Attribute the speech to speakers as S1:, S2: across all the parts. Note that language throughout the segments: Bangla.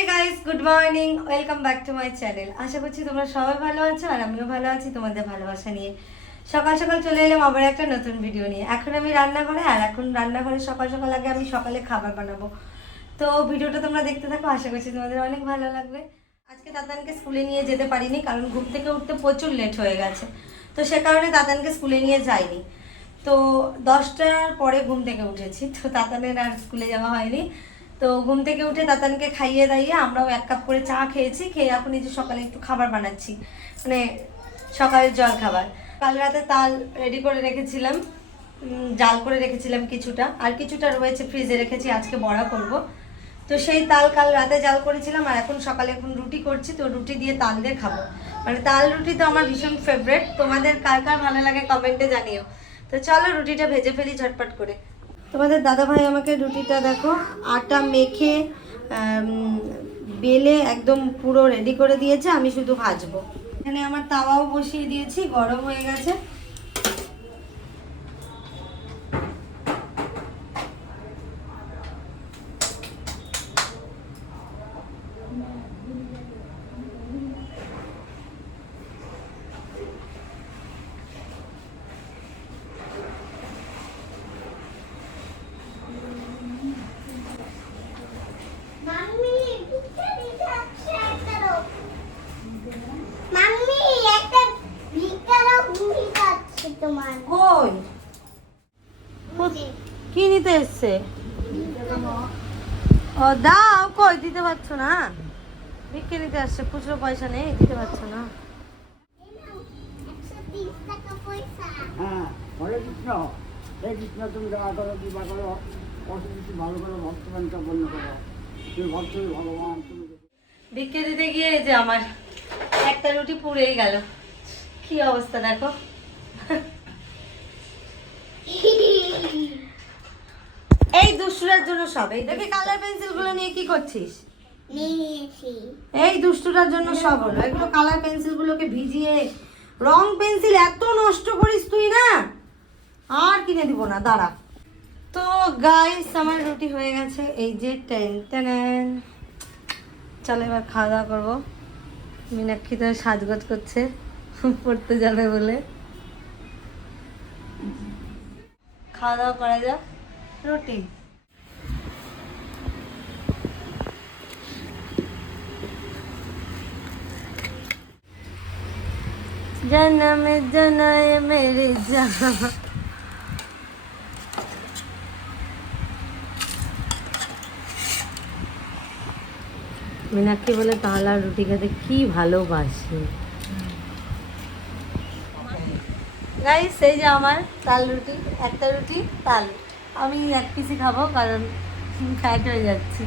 S1: Hey guys good morning welcome back to my channel আশা করছি তোমরা সবাই ভালো আছো আর আমিও ভালো আছি তোমাদের ভালোবাসা নিয়ে। সকাল সকাল চলে এলাম আবার একটা নতুন ভিডিও নিয়ে। এখন আমি রান্নাঘরে আর এখন রান্নাঘরে সকাল সকাল আগে আমি সকালে খাবার বানাবো। তো ভিডিওটা তোমরা দেখতে থাকো, আশা করছি তোমাদের অনেক ভালো লাগবে। আজকে দাদানকে স্কুলে নিয়ে যেতে পারিনি, কারণ ঘুম থেকে উঠতে প্রচুর লেট হয়ে গেছে। তো সে কারণে দাদানকে স্কুলে নিয়ে যাইনি। তো দশটার পরে ঘুম থেকে উঠেছি। তো তাতানের আর স্কুলে যাওয়া হয়নি। তো ঘুম থেকে উঠে তাতানকে খাইয়ে দাইয়ে আমরাও এক কাপ করে চা খেয়েছি, খেয়ে এখন এই যে সকালে একটু খাবার বানাচ্ছি। মানে সকালের জল খাবার। কাল রাতে তাল রেডি করে রেখেছিলাম জাল করে রেখেছিলাম কিছুটা। আর কিছুটা রয়েছে ফ্রিজে রেখেছি, আজকে বড়া করব। তো সেই তাল কাল রাতে জাল করেছিলাম, আর এখন সকালে এখন রুটি করছি, তো রুটি দিয়ে তাল দিয়ে খাব। মানে তাল রুটি তো আমার ভীষণ ফেভারেট তোমাদের কার কার ভালো লাগে কমেন্টে জানিও। তো চলো রুটিটা ভেজে ফেলি ঝটপট করে। তোমাদের দাদা ভাই আমাকে রুটিটা দেখো, আটা মেখে বেলে একদম পুরো রেডি করে দিয়েছে, আমি শুধু ভাজবো। এখানে আমার তাওয়াও বসিয়ে দিয়েছি, গরম হয়ে গেছে
S2: মাম্মি ভিক্ষা দিতে আসছে একটা লোক। মাম্মি একটা ভিক্ষারও ভূমি পাচ্ছে তোমার
S1: কই কি নিতে এসছে ও, দাও দিতে পারছ না? নিতে আসছে, খুচরো পয়সা নেই, দিতে পারছ না।
S3: তুমি করো করো ভালো তুমি
S1: ভিক্ষে দিতে গিয়ে যে আমার একটা রুটি পুড়েই গেল। কি অবস্থা দেখো? এই দুষ্টুরার জন্য সব। এই দেখে কালার পেন্সিলগুলো নিয়ে কি করছিস? এই দুষ্টুটার জন্য সব হলো। এগুলো কালার পেন্সিল গুলোকে ভিজিয়ে রং পেন্সিল এত নষ্ট করিস তুই না? আর কিনে দিব না দাঁড়া। তো গাইস আমার রুটি হয়ে গেছে। এই যে টেন টেন চলো এবার খাওয়া দাওয়া করব। মীনাক্ষী তো সাজগোজ করছে পড়তে যাবে বলে। খাওয়া দাওয়া করা যাক। রুটি। জনম, জনয় মেরে যা। মীনাক্ষী বলে, তাহলা রুটি খেতে কি ভালোবাসি। গাইস এই যে আমার তাল রুটি, একটা রুটি, তাল। আমি এক পিসি খাব, কারণ ফ্যাট হয়ে যাচ্ছি।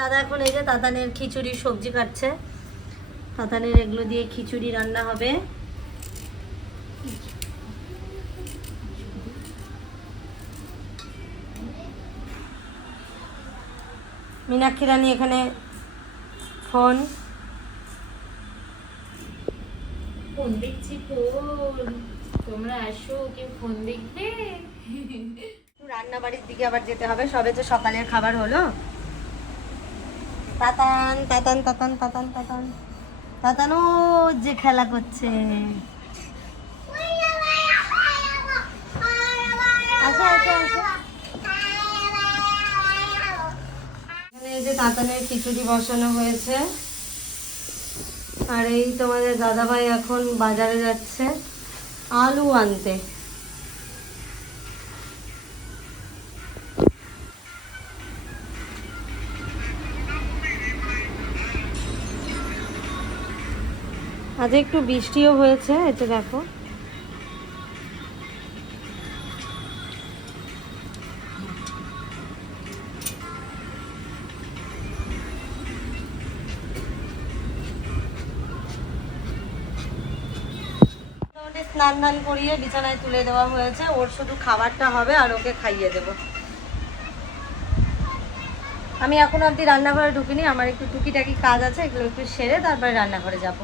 S1: দাদা এখন এই যে দাদা নিয়ে খিচুড়ি সবজি কাটছে। তাতানের এগুলো দিয়ে খিচুড়ি রান্না হবে। মীনাক্ষী রানী এখানে ফোন।
S4: ফোন দেখছি ফোন। তোমরা আসো কেউ ফোন দেখবে?
S1: রান্না বাড়ির দিকে আবার যেতে হবে সবে যে সকালের খাবার হলো। তাতান তাতান তাতান তাতান তাতান। তাতান যে খেলা করছে। আসো আসো এখানে এই যে তাতানের খিচুড়ি বসানো হয়েছে। আর এই তোমাদের দাদাভাই এখন বাজারে যাচ্ছে আলু আনতে। আজ একটু বৃষ্টিও হয়েছে এটা দেখো। স্নান দান করিয়ে বিছানায় তুলে দেওয়া হয়েছে। ওর শুধু খাবারটা হবে আর ওকে খাইয়ে দেব। আমি এখন অবধি রান্নাঘরে ঢুকিনি, আমার একটু টুকিটাকি কাজ আছে, এগুলো একটু সেরে তারপরে রান্নাঘরে যাব।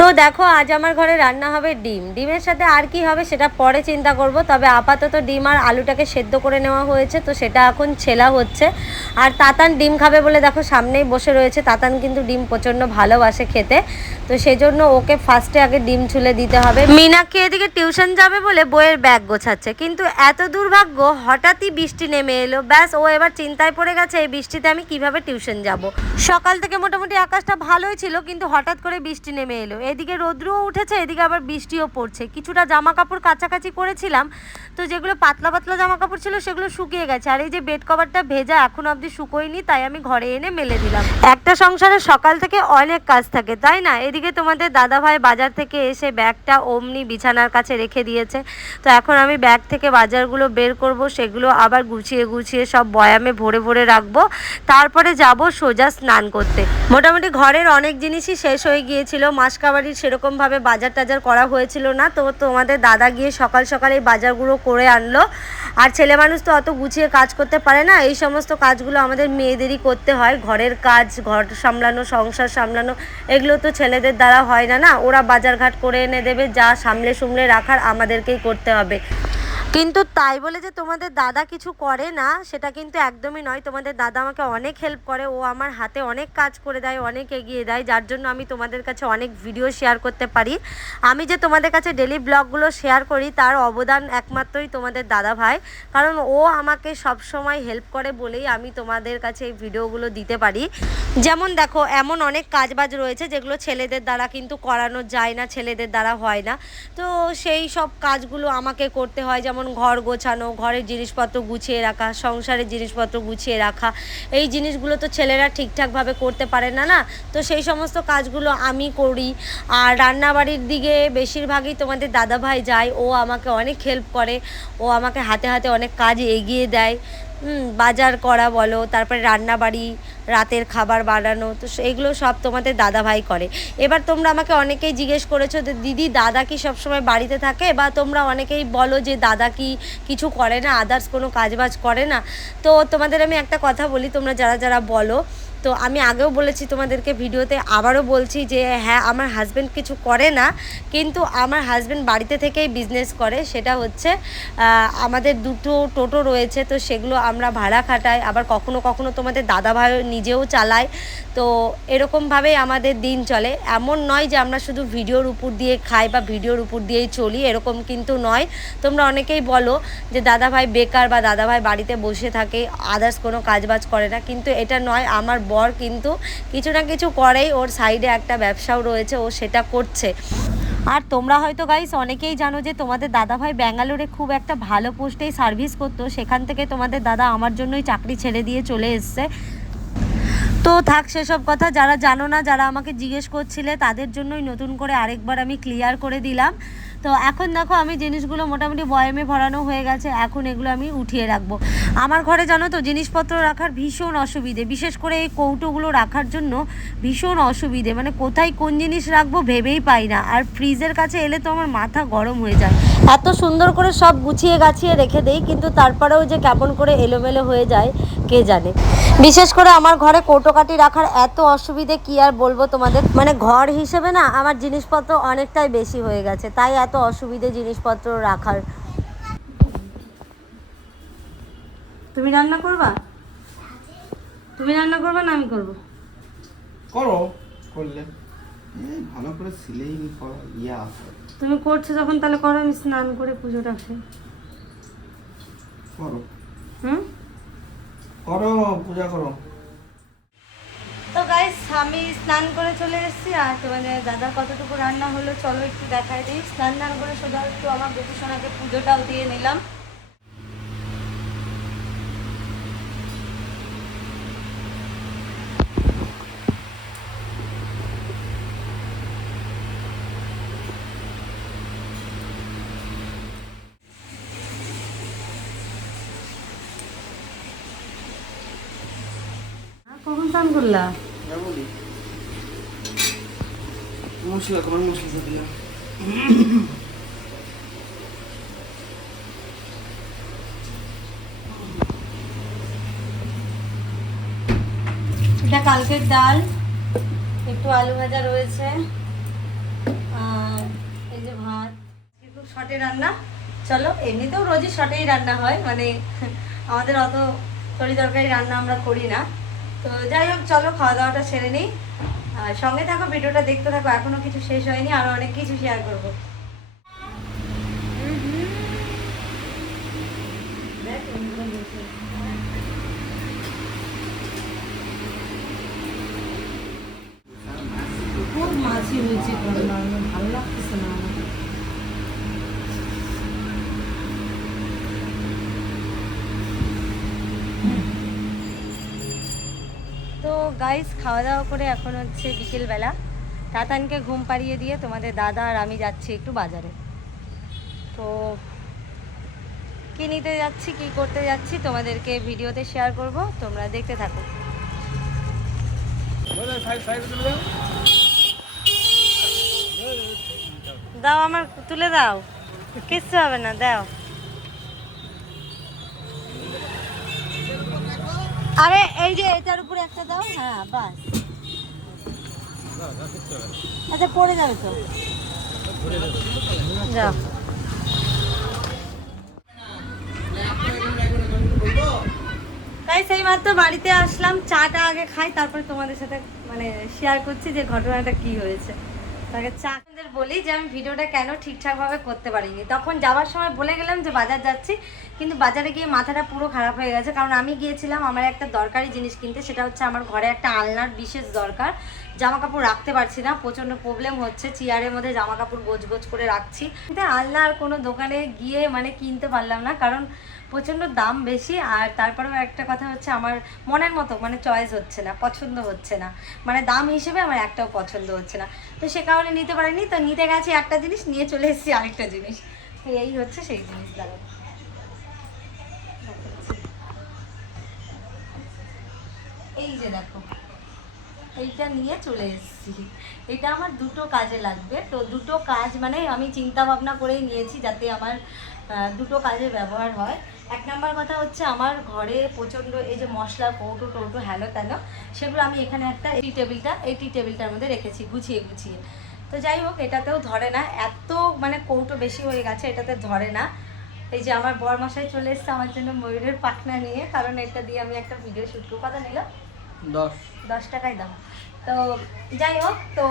S1: তো দেখো, আজ আমার ঘরে রান্না হবে ডিম। ডিমের সাথে আর কি হবে সেটা পরে চিন্তা করব, তবে আপাতত ডিম আর আলুটাকে সেদ্ধ করে নেওয়া হয়েছে, তো সেটা এখন ছেলা হচ্ছে। আর তাতান ডিম খাবে বলে দেখো, সামনেই বসে রয়েছে। তাতান কিন্তু ডিম প্রচণ্ড ভালোবাসে খেতে, তো সেজন্য ওকে ফার্স্টে আগে ডিম ছুলে দিতে হবে। মিনাকে এদিকে টিউশন যাবে বলে বইয়ের ব্যাগ গোছাচ্ছে, কিন্তু এত দুর্ভাগ্য হঠাৎই বৃষ্টি নেমে এলো। ব্যাস, ও এবার চিন্তায় পড়ে গেছে, এই বৃষ্টিতে আমি কীভাবে টিউশন যাব? সকাল থেকে মোটামুটি আকাশটা ভালোই ছিল, কিন্তু হঠাৎ করে বৃষ্টি নেমে এলো। এদিকে রৌদ্রও উঠেছে, এদিকে আবার বৃষ্টিও পড়ছে। কিছুটা জামা কাপড় কাছাকাছি করেছিলাম, তো যেগুলো পাতলা পাতলা জামা কাপড় ছিল সেগুলো শুকিয়ে গেছে। আর এই যে বেড কভারটা ভেজা এখন অবধি শুকোয়নি, তাই আমি ঘরে এনে মেলে দিলাম। একটা সংসারে সকাল থেকে অনেক কাজ থাকে, তাই না? এদিকে তোমাদের দাদা ভাই বাজার থেকে এসে ব্যাগটা অমনি বিছানার কাছে রেখে দিয়েছে। তো এখন আমি ব্যাগ থেকে বাজারগুলো বের করব, সেগুলো আবার গুছিয়ে গুছিয়ে সব বয়ামে ভরে ভরে রাখব। তারপরে যাব সোজা স্নান করতে। মোটামুটি ঘরের অনেক জিনিসই শেষ হয়ে গিয়েছিল মাসকাবাড়ির সেরকমভাবে বাজার টাজার করা হয়েছিল না, তো তোমাদের দাদা গিয়ে সকাল সকাল এই বাজারগুলো করে আনলো। আর ছেলে মানুষ তো অত গুছিয়ে কাজ করতে পারে না, এই সমস্ত কাজগুলো আমাদের মেয়েদেরই করতে হয়, ঘরের কাজ, ঘর সামলানো, সংসার সামলানো, এগুলো তো ছেলেদের দ্বারা হয় না না? ওরা বাজারঘাট করে এনে দেবে, যা সামলে সুমলে রাখার আমাদেরকেই করতে হবে। কিন্তু তাই বলে যে তোমাদের দাদা কিছু করে না, সেটা কিন্তু একদমই নয়। তোমাদের দাদা আমাকে অনেক হেল্প করে, ও আমার হাতে অনেক কাজ করে দেয়, অনেক এগিয়ে দেয়, যার জন্য আমি তোমাদের কাছে অনেক ভিডিও শেয়ার করতে পারি। আমি যে তোমাদের কাছে ডেলি ব্লগগুলো শেয়ার করি, তার অবদান একমাত্রই তোমাদের দাদা ভাই। কারণ ও আমাকে সব সময় হেল্প করে বলেই আমি তোমাদের কাছে এই ভিডিওগুলো দিতে পারি। যেমন দেখো, এমন অনেক কাজবাজ রয়েছে, যেগুলো ছেলেদের দ্বারা কিন্তু করানো যায় না, ছেলেদের দ্বারা হয় না। তো সেই সব কাজগুলো আমাকে করতে হয়, যেমন ঘর গোছানো, ঘরের জিনিসপত্র গুছিয়ে রাখা, সংসারের জিনিসপত্র গুছিয়ে রাখা, এই জিনিসগুলো তো ছেলেরা ঠিকঠাকভাবে করতে পারে না না? তো সেই সমস্ত কাজগুলো আমি করি। আর রান্নাবাড়ির দিকে বেশিরভাগই তোমাদের দাদাভাই যায়, ও আমাকে অনেক হেল্প করে, ও আমাকে হাতে হাতে অনেক কাজ এগিয়ে দেয়। বাজার করা বলো, তারপরে রান্নাবাড়ি, রাতের খাবার বানানো, তো এগুলো সব তোমাদের দাদা ভাই করে। এবার তোমরা আমাকে অনেকেই জিজ্ঞেস করেছ যে, দিদি, দাদা কি সবসময় বাড়িতে থাকে? বা তোমরা অনেকেই বলো যে, দাদা কি কিছু করে না? আদার্স কোনো কাজবাজ করে না? তো তোমাদের আমি একটা কথা বলি, তোমরা যারা যারা বলো তো আমি আগেও বলেছি তোমাদেরকে ভিডিওতে, আবারও বলছি যে হ্যাঁ আমার হাজব্যান্ড কিছু করে না, কিন্তু আমার হাজব্যান্ড বাড়িতে থেকেই বিজনেস করে। সেটা হচ্ছে আমাদের দুটো টোটো রয়েছে, তো সেগুলো আমরা ভাড়া খাটাই। আবার কখনো কখনো তোমাদের দাদা ভাই নিজেও চালায়। তো এরকমভাবেই আমাদের দিন চলে। এমন নয় যে আমরা শুধু ভিডিওর উপর দিয়ে খাই বা ভিডিওর উপর দিয়েই চলি, এরকম কিন্তু নয়। তোমরা অনেকেই বলো যে দাদা ভাই বেকার বা দাদা ভাই বাড়িতে বসে থাকে আদার্স কোনো কাজবাজ করে না। কিন্তু এটা নয়, আমার বর কিন্তু কিছু না কিছু করেই ওর সাইডে একটা ব্যবসাও রয়েছে, ও সেটা করছে। আর তোমরা হয়তো গাইস অনেকেই জানো যে তোমাদের দাদা ভাই ব্যাঙ্গালোরে খুব একটা ভালো পোস্টেই সার্ভিস করতো, সেখান থেকে তোমাদের দাদা আমার জন্যই চাকরি ছেড়ে দিয়ে চলে এসছে। তো থাক সেসব কথা, যারা জানো না, যারা আমাকে জিজ্ঞেস করছিলে, তাদের জন্যই নতুন করে আরেকবার আমি ক্লিয়ার করে দিলাম। তো এখন দেখো আমি জিনিসগুলো মোটামুটি বয়ামে ভরানো হয়ে গেছে, এখন এগুলো আমি উঠিয়ে রাখব। আমার ঘরে জানো তো জিনিসপত্র রাখার ভীষণ অসুবিধে, বিশেষ করে এই কৌটোগুলো রাখার জন্য ভীষণ অসুবিধে মানে কোথায় কোন জিনিস রাখব ভেবেই পাই না, আর ফ্রিজের কাছে এলে তো আমার মাথা গরম হয়ে যায়। এত সুন্দর করে সব গুছিয়ে গাছিয়ে রেখে দেই, কিন্তু তারপরেও যে কেমন করে এলোমেলো হয়ে যায়, কে জানে। বিশেষ করে আমার ঘরে কৌটোকাটি রাখার এত অসুবিধে কি আর বলব তোমাদের? মানে ঘর হিসেবে না আমার জিনিসপত্র অনেকটাই বেশি হয়ে গেছে তাই এত অসুবিধে জিনিসপত্র রাখার। তুমি রান্না করবা? তুমি রান্না করবা না আমি করব?
S5: করো করলে। এই ভালো করে সিলেই করা ইয়ে আছে।
S1: তুমি করছ যখন তাহলে করো আমি স্নান করে পুজোটা আসি।
S5: করো।
S1: হুম?
S5: করো পূজা করো
S1: তো গাইস আমি স্নান করে চলে এসেছি আর তোমাদের দাদা কতটুকু রান্না হলো, চলো একটু দেখাই দিই। স্নান টান করে সোজা একটু আমার বেশি সোনাকে পুজোটাও দিয়ে নিলাম। হ্যাঁ, করলা?
S5: মশলা তোমার মশলা দিলাম
S1: এটা কালকের ডাল একটু আলু ভাজা রয়েছে এই যে ভাত। একটু শর্টে রান্না? চলো এমনিতেও রোজই শর্টেই রান্না হয় মানে আমাদের অত তরি তরকারি রান্না আমরা করি না। তো যাই হোক, চলো খাওয়া দাওয়াটা সেরে নিই সঙ্গে থাকো, ভিডিওটা দেখতে থাকো, এখনও কিছু শেষ হয়নি, আরও অনেক কিছু শেয়ার করব। খুব মাছি হয়েছে, ভালো লাগতেছে না গাইস খাওয়া দাওয়া করে এখন হচ্ছে বিকেলবেলা। তাতানকে ঘুম পাড়িয়ে দিয়ে তোমাদের দাদা আর আমি যাচ্ছি একটু বাজারে। তো কী নিতে যাচ্ছি, কি করতে যাচ্ছি, তোমাদেরকে ভিডিওতে শেয়ার করব। তোমরা দেখতে থাকো। দাও আমার, তুলে দাও। কিচ্ছু হবে না, দাও। আরে, এই যে এটার উপরে একটা দাও হ্যাঁ বাস। আচ্ছা পড়ে যাবে তো। যাও তাই সেই মাত্র বাড়িতে আসলাম, চাটা আগে খাই, তারপরে তোমাদের সাথে মানে শেয়ার করছি যে ঘটনাটা কি হয়েছে। তাকে চা আপনাদের বলি যে আমি ভিডিওটা কেন ঠিকঠাকভাবে করতে পারিনি। তখন যাওয়ার সময় বলে গেলাম যে বাজার যাচ্ছি, কিন্তু বাজারে গিয়ে মাথাটা পুরো খারাপ হয়ে গেছে। কারণ আমি গিয়েছিলাম আমার একটা দরকারি জিনিস কিনতে, সেটা হচ্ছে আমার ঘরে একটা আলনার বিশেষ দরকার। জামা কাপড় রাখতে পারছি না, প্রচণ্ড প্রবলেম হচ্ছে। চেয়ারের মধ্যে জামা কাপড় গোছ গোছ করে রাখছি। কিন্তু আলনা আর কোনো দোকানে গিয়ে মানে কিনতে পারলাম না। কারণ প্রচণ্ড দাম বেশি আর তারপরেও একটা কথা হচ্ছে আমার মনের মতো মানে চয়েস হচ্ছে না, পছন্দ হচ্ছে না। মানে দাম হিসেবে আমার একটাও পছন্দ হচ্ছে না। তো সে কারণে নিতে পারিনি, তো নিতে গেছি একটা জিনিস, নিয়ে চলে এসেছি আরেকটা জিনিস। তো এই হচ্ছে সেই জিনিস দাঁড়ো এই যে দেখো। এইটা নিয়ে চলে এসেছি। এটা আমার দুটো কাজে লাগবে। তো দুটো কাজ মানে আমি চিন্তা ভাবনা করেই নিয়েছি যাতে আমার দুটো কাজে ব্যবহার হয়। এক নাম্বার কথা হচ্ছে আমার ঘরে প্রচণ্ড এই যে মশলা, কৌটো, টৌটো হ্যালো ত্যালো সেগুলো আমি এখানে একটা এই টেবিলটা এই টি টেবিলটার মধ্যে রেখেছি, গুছিয়ে গুছিয়ে। তো যাই হোক, এটাতেও ধরে না। এত মানে কৌটো বেশি হয়ে গেছে, এটাতে ধরে না। এই যে আমার বরমশাই চলে এসছে আমার জন্য ময়ূরের পাখনা নিয়ে, কারণ এটা দিয়ে আমি একটা ভিডিও শ্যুট করব। কথা নিলাম
S5: দশ।
S1: দশ টাকায় দাম তো যাই হোক, তো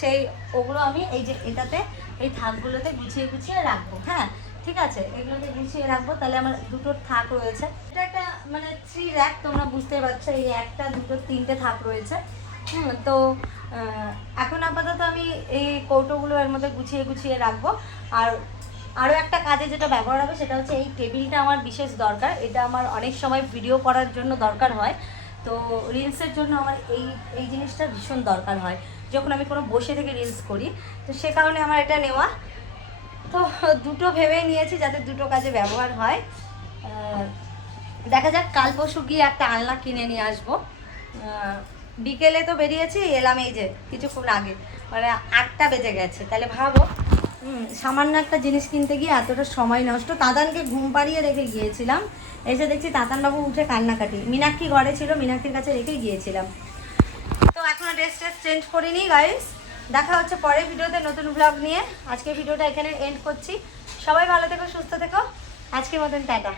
S1: সেই ওগুলো আমি এই যে এটাতে, এই থাকগুলোতে গুছিয়ে গুছিয়ে রাখব হ্যাঁ? ঠিক আছে? এগুলোতে গুছিয়ে রাখব, তাহলে আমার দুটো থাক রয়েছে। এটা একটা মানে থ্রি র্যাক তোমরা বুঝতে পারছ, এই একটা, দুটো, তিনটে থাক রয়েছে। হুম, তো এখন আপাতত আমি এই কৌটোগুলো এর মধ্যে গুছিয়ে গুছিয়ে রাখব। আর আরও একটা কাজে যেটা ব্যবহার হবে, সেটা হচ্ছে এই টেবিলটা আমার বিশেষ দরকার। এটা আমার অনেক সময় ভিডিও করার জন্য দরকার হয়। তো রিলসের জন্য আমার এই এই জিনিসটা ভীষণ দরকার হয়। যখন আমি কোনো বসে থেকে রিলস করি, তো সে কারণে আমার এটা নেওয়া। তো দুটো ভেবে নিয়েছি যাতে দুটো কাজে ব্যবহার হয়। দেখা যাক, কাল পরশু গিয়ে একটা আলনা কিনে নিয়ে আসব। বিকেলে তো বেরিয়েছি, এলাম এই যে কিছুক্ষণ আগে। মানে আটটা বেজে গেছে, তাহলে ভাবো সামান্য একটা জিনিস কিনতে গিয়ে এতটা সময় নষ্ট। তাদানকে ঘুম পাড়িয়ে রেখে গিয়েছিলাম। এসে দেখছি তাতানবাবু উঠে কান্নাকাটি। মীনাক্ষী ঘরে ছিল, মীনাক্ষীর কাছে রেখে গিয়েছিলাম। তো এখনও ড্রেস ট্রেস চেঞ্জ করিনি গাইস দেখা হচ্ছে পরের ভিডিওতে নতুন ব্লগ নিয়ে। আজকে ভিডিওটা এখানে এন্ড করছি। সবাই ভালো থেকো, সুস্থ থেকো। আজকের মতন টাটা।